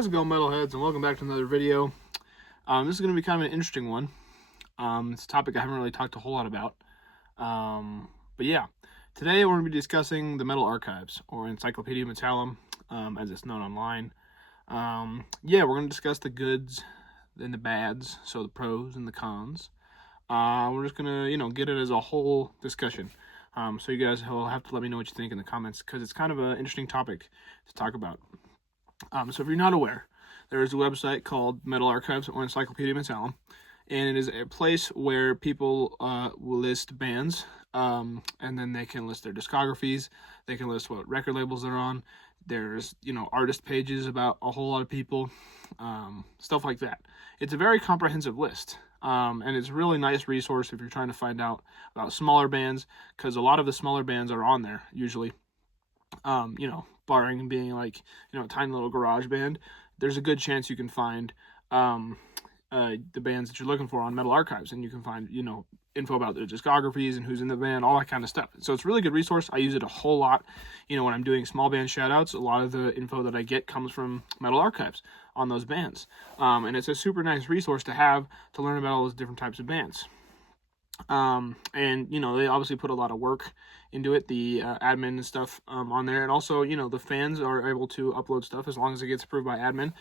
How's it going, metalheads, and welcome back to another video. This is going to be kind of an interesting one. It's a topic I haven't really talked a whole lot about. But yeah, today we're going to be discussing the Metal Archives, or Encyclopedia Metallum, as it's known online. Yeah, we're going to discuss the goods and the bads, so the pros and the cons. We're just going to, get it as a whole discussion. So you guys will have to let me know what you think in the comments, because it's kind of an interesting topic to talk about. So if you're not aware, there is a website called Metal Archives or Encyclopedia Metallum, and it is a place where people will list bands, and then they can list their discographies, they can list what record labels they're on, there's, artist pages about a whole lot of people, stuff like that. It's a very comprehensive list, and it's a really nice resource if you're trying to find out about smaller bands, because a lot of the smaller bands are on there, usually. Barring being like, a tiny little garage band, there's a good chance you can find the bands that you're looking for on Metal Archives, and you can find, info about their discographies and who's in the band, all that kind of stuff. So it's a really good resource. I use it a whole lot, when I'm doing small band shoutouts. A lot of the info that I get comes from Metal Archives on those bands, and it's a super nice resource to have to learn about all those different types of bands. And they obviously put a lot of work into it, the admin and stuff on there, and also the fans are able to upload stuff as long as it gets approved by admin.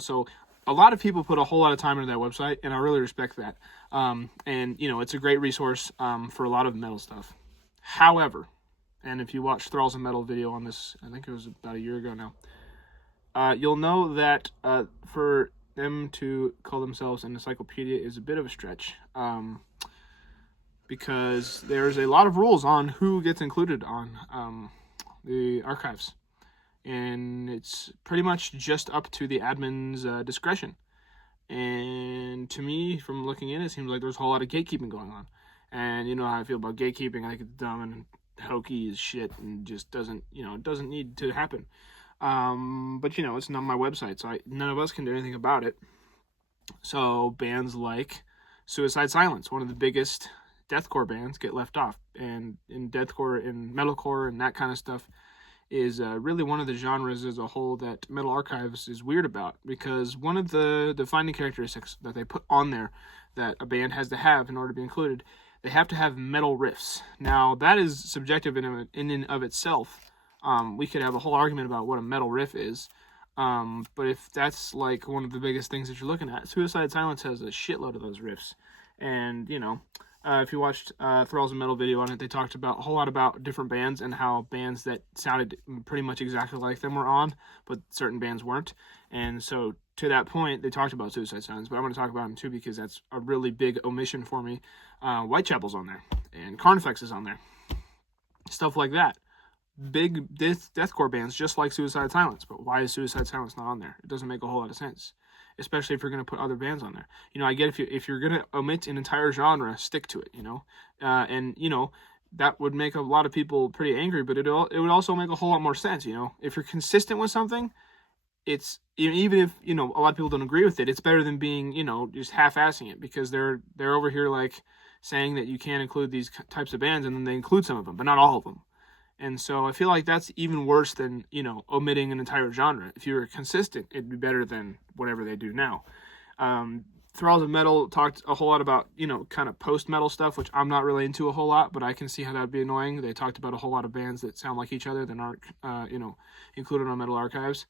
So a lot of people put a whole lot of time into that website, and I really respect that. And it's a great resource for a lot of metal stuff. However, and if you watched Thralls and Metal video on this, I think it was about a year ago now, you'll know that for them to call themselves an encyclopedia is a bit of a stretch. Because there's a lot of rules on who gets included on the archives. And it's pretty much just up to the admin's discretion. And to me, from looking in, it seems like there's a whole lot of gatekeeping going on. And you know how I feel about gatekeeping. I think it's dumb and hokey as shit and just doesn't need to happen. But it's not my website, so none of us can do anything about it. So bands like Suicide Silence, one of the biggest deathcore bands, get left off, and in deathcore and metalcore and that kind of stuff is really one of the genres as a whole that Metal Archives is weird about, because one of the defining characteristics that they put on there that a band has to have in order to be included, they have to have metal riffs. Now that is subjective in and of itself. We could have a whole argument about what a metal riff is, but if that's like one of the biggest things that you're looking at, Suicide Silence has a shitload of those riffs. And if you watched Thralls and Metal video on it, they talked about a whole lot about different bands and how bands that sounded pretty much exactly like them were on, but certain bands weren't. And so to that point, they talked about Suicide Silence, but I'm going to talk about them too because that's a really big omission for me. Whitechapel's on there, and Carnifex is on there. Stuff like that. Big deathcore bands just like Suicide Silence, but why is Suicide Silence not on there? It doesn't make a whole lot of sense, especially if you're going to put other bands on there. I get if you're going to omit an entire genre, stick to it, and that would make a lot of people pretty angry, but it would also make a whole lot more sense. If you're consistent with something, it's, even if a lot of people don't agree with it, it's better than being just half-assing it, because they're over here like saying that you can't include these types of bands, and then they include some of them but not all of them. And so I feel like that's even worse than, omitting an entire genre. If you were consistent, it'd be better than whatever they do now. Thralls of Metal talked a whole lot about, kind of post-metal stuff, which I'm not really into a whole lot, but I can see how that would be annoying. They talked about a whole lot of bands that sound like each other that aren't, included on Metal Archives.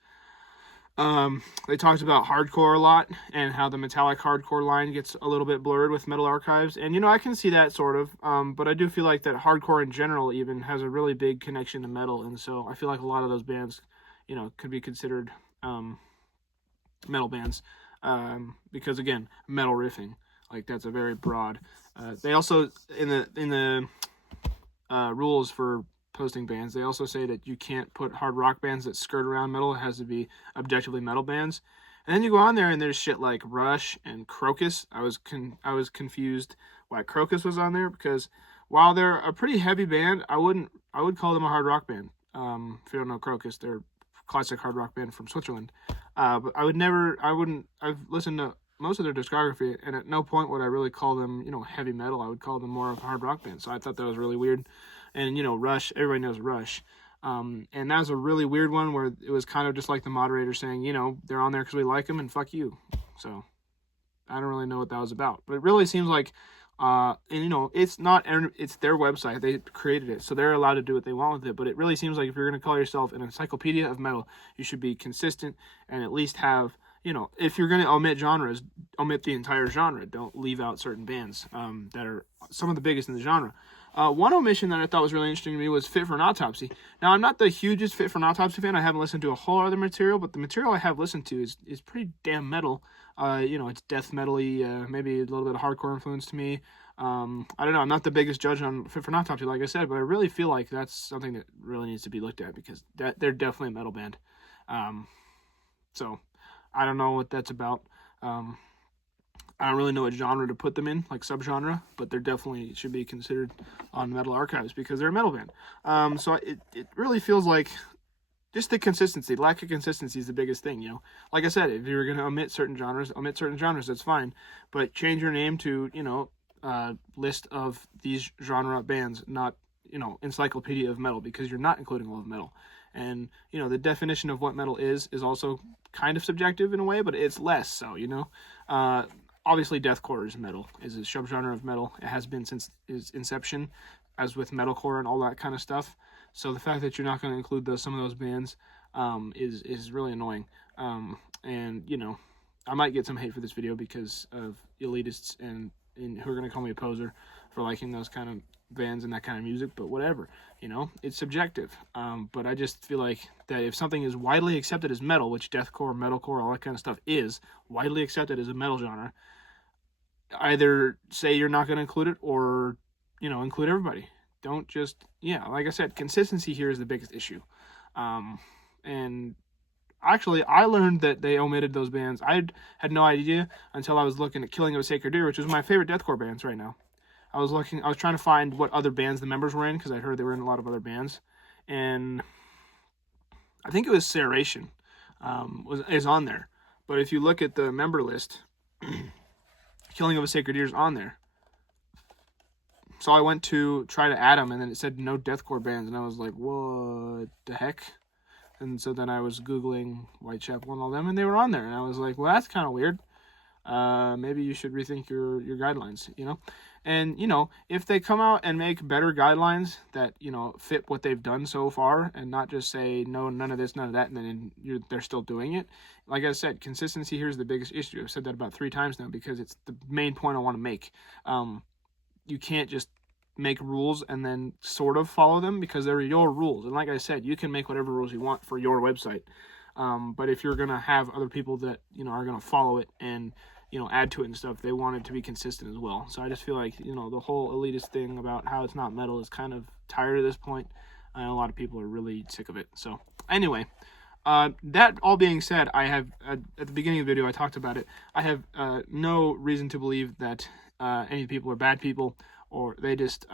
They talked about hardcore a lot and how the metallic hardcore line gets a little bit blurred with Metal Archives. And, I can see that sort of, but I do feel like that hardcore in general even has a really big connection to metal. And so I feel like a lot of those bands, could be considered, metal bands, because again, metal riffing, like that's a very broad, they also, in the rules for posting bands, they also say that you can't put hard rock bands that skirt around metal. It has to be objectively metal bands. And then you go on there and there's shit like Rush and Crocus. I was confused why Crocus was on there, because while they're a pretty heavy band, I would call them a hard rock band. If you don't know Crocus, they're a classic hard rock band from Switzerland. But I've listened to most of their discography, and at no point would I really call them, heavy metal. I would call them more of a hard rock band. So I thought that was really weird. And, Rush, everybody knows Rush. And that was a really weird one where it was kind of just like the moderator saying, you know, they're on there because we like them and fuck you. So I don't really know what that was about, but it really seems like, and you know, it's their website. They created it, so they're allowed to do what they want with it. But it really seems like if you're going to call yourself an encyclopedia of metal, you should be consistent and at least have, you know, if you're going to omit genres, omit the entire genre. Don't leave out certain bands that are some of the biggest in the genre. One omission that I thought was really interesting to me was Fit for an Autopsy. Now, I'm not the hugest Fit for an Autopsy fan. I haven't listened to a whole other material, but the material I have listened to is pretty damn metal. You know, it's death metal-y, maybe a little bit of hardcore influence to me. I don't know. I'm not the biggest judge on Fit for an Autopsy, like I said, but I really feel like that's something that really needs to be looked at because they're definitely a metal band. So I don't know what that's about. I don't really know what genre to put them in, like subgenre, but they're definitely should be considered on Metal Archives because they're a metal band. So it really feels like just the consistency, lack of consistency is the biggest thing, you know. Like I said, if you're going to omit certain genres, that's fine. But change your name to, you know, list of these genre bands, not, you know, encyclopedia of metal, because you're not including all of metal. And, you know, the definition of what metal is also kind of subjective in a way, but it's less so, you know. Obviously, deathcore is metal, is a subgenre of metal. It has been since its inception, as with metalcore and all that kind of stuff. So the fact that you're not going to include some of those bands is really annoying. And, you know, I might get some hate for this video because of elitists and who are going to call me a poser for liking those kind of bands and that kind of music, but whatever, you know, it's subjective. But I just feel like that if something is widely accepted as metal, which deathcore, metalcore, all that kind of stuff is widely accepted as a metal genre, either say you're not going to include it or, you know, include everybody. Don't just, yeah, like I said, consistency here is the biggest issue. And actually, I learned that they omitted those bands. I had no idea until I was looking at Killing of a Sacred Deer, which is my favorite deathcore bands right now. I was trying to find what other bands the members were in, because I heard they were in a lot of other bands. And I think it was Ceration is on there. But if you look at the member list, Killing of a Sacred Deer is on there. So I went to try to add them, and then it said no deathcore bands, and I was like, what the heck? And so then I was Googling Whitechapel and all them, and they were on there, and I was like, well, that's kind of weird. Maybe you should rethink your guidelines, you know? And, you know, if they come out and make better guidelines that, you know, fit what they've done so far and not just say, no, none of this, none of that, and then they're still doing it. Like I said, consistency here is the biggest issue. I've said that about 3 times now because it's the main point I want to make. You can't just make rules and then sort of follow them because they're your rules. And like I said, you can make whatever rules you want for your website. But if you're going to have other people that, you know, are going to follow it and, you know, add to it and stuff, they want it to be consistent as well. So I just feel like, you know, the whole elitist thing about how it's not metal is kind of tired at this point. And a lot of people are really sick of it. So anyway, that all being said, I have, at the beginning of the video, I talked about it. I have no reason to believe that any people are bad people, or they just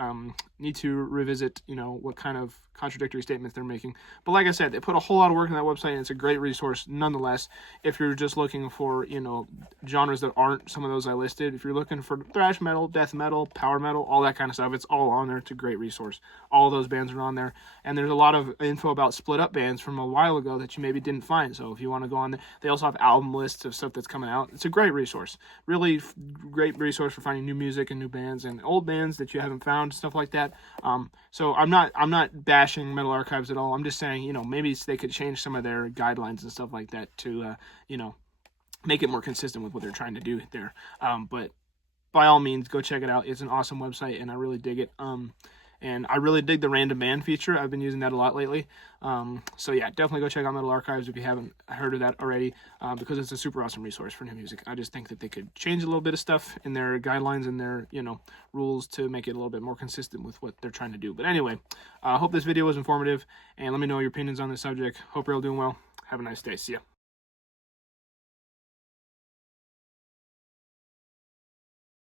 need to revisit, you know, what kind of contradictory statements they're making. But like I said, they put a whole lot of work in that website, and it's a great resource nonetheless. If you're just looking for, you know, genres that aren't some of those I listed, if you're looking for thrash metal, death metal, power metal, all that kind of stuff, it's all on there. It's a great resource. All those bands are on there, and there's a lot of info about split up bands from a while ago that you maybe didn't find. So if you want to go on there, they also have album lists of stuff that's coming out. It's a great resource. Really great resource for finding new music and new bands and old bands that you haven't found, stuff like that. So I'm not bashing Metal Archives at all. I'm just saying, you know, maybe they could change some of their guidelines and stuff like that to, you know, make it more consistent with what they're trying to do there. But by all means, go check it out. It's an awesome website, and I really dig it. And I really dig the random band feature. I've been using that a lot lately. So yeah, definitely go check out Metal Archives if you haven't heard of that already, because it's a super awesome resource for new music. I just think that they could change a little bit of stuff in their guidelines and their, you know, rules to make it a little bit more consistent with what they're trying to do. But anyway, I hope this video was informative, and let me know your opinions on this subject. Hope you're all doing well. Have a nice day. See ya.